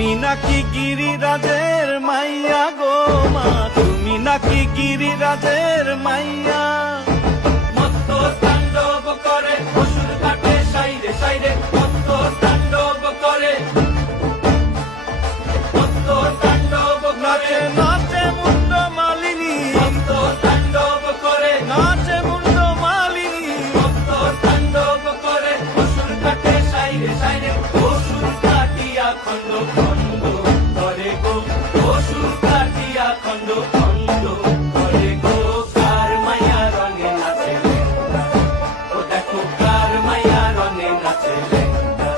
তুমি নাকি গিরিরাজের মাইয়া গো মা? তুমি নাকি গিরিরাজের মাইয়া? খন্ড খন্ড করে গো। ওষুধ কাটিয়া খন্ড কার মায়া রঙে নাচে ও দেখো, কার মায়া রঙে নাচে লেখা